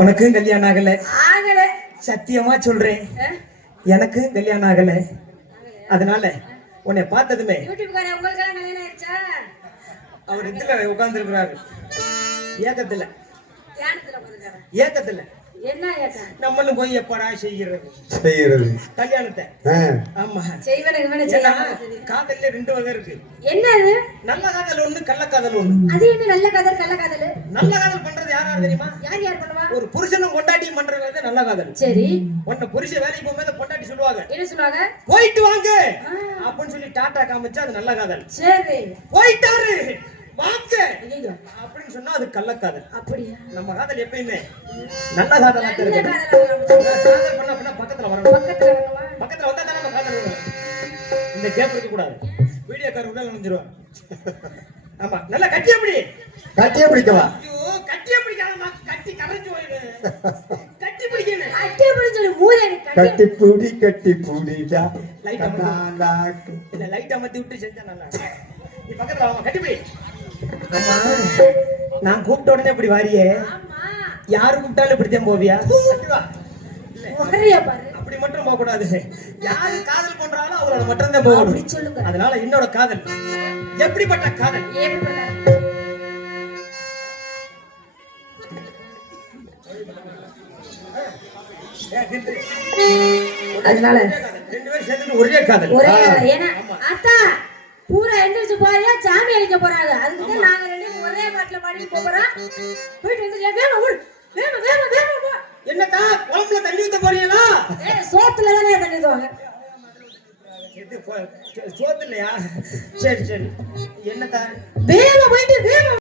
உனக்கும் கல்யாணம் ஆகல? ஆகல. சத்தியமா சொல்றேன், எனக்கு கல்யாணம் ஆகல. அதனால உன்னை பார்த்ததுமே யூடியூப்காரே உங்களுக்கு எல்லாம் கல்யாணம் ஆயிடுச்சா? அவர் இதுல உட்கார்ந்து இருக்கிறாரு, ஏக்கத்துல. தியானத்துல உட்கார்ந்திருக்காரா? ஏக்கத்துல. என்ன ஏக்கம்? நம்மளும் போய் எப்படா செய்கிறது கல்யாணத்தை? ஆமா, காதல்ல ரெண்டு வகை இருக்கு. என்ன அது? நல்ல காதல் ஒண்ணு, கள்ள காதல் ஒண்ணு. அது என்ன நல்ல காதல் கள்ள காதல்? நல்ல காதல் பண்றது யாராவது தெரியுமா? யார் யார் பண்ணுவா? ஒரு புருஷனும் பொண்டாட்டியும் பண்றது நல்ல காதல். சரி, உன்ன புருஷன் வேலைக்கு போகும்போது பொண்டாட்டி சொல்லுவாங்க, என்ன சொல்லுவாங்க? போயிட்டு வாங்க அப்படின்னு சொல்லி டாடா காமிச்சா அது நல்ல காதல். சரி, போயிட்டாரு வாங்க அப்படின்னு சொன்னா அது கள்ளக்காதல். அப்படியா? நம்ம காதல் எப்பயுமே நல்ல காதலா இருக்கு. காதல் பண்ண பண்ண பக்கத்துல வரணும். பக்கத்துல வந்தா தான் நம்ம காதல் வரும். இந்த கேப் இருக்க கூடாது, வீடியோ கார் உள்ள நுழைஞ்சிருவாங்க. ஆமா, நல்லா கட்டியே பிடிக்கவா? ஐயோ, கட்டியே பிடிக்காதமா, கட்டி கரைஞ்சு போயிடு. கட்டி பிடிக்கணும், கட்டியே பிடிச்சது மூதேவி. கட்டி பிடிடா. லைட் அமர்த்தி விட்டு செஞ்சா நல்லா. நீ பக்கத்துல வாமா, கட்டி பிடி. ஆமா, நான் கூப்பிட்ட உடனே இப்படி வாரியே? யாரு கூப்பிட்டாலும் இப்படித்தான் போவியா? அப்படி மட்டும் போக கூடாது. யாரு காதல் பண்றாலும் அவங்களோட மட்டும் தான் போகணும். அதனால என்னோட காதல் எப்படிப்பட்ட காதல்? அதனால ரெண்டு பேரும் சேர்ந்து ஒரே காதல். ஏன்னா அத்தா பூரா எந்திரிச்சு போறியா, சாமி அழிக்க போறாங்க. அதுக்கு தான் நாங்க ரெண்டு ஒரே பாட்டுல பாடிட்டு போறோம். போயிட்டு வந்து வேகமா ஓடு, வேகமா வேகமா வேகமா போ. என்னடா குளம்ல தண்ணி ஊத்த போறீங்களா? சோத்துல தானே தண்ணி ஊத்துவாங்க. சோத்து இல்லையா? சரி சரி, என்னடா வேகமா போயிட்டு வேகமா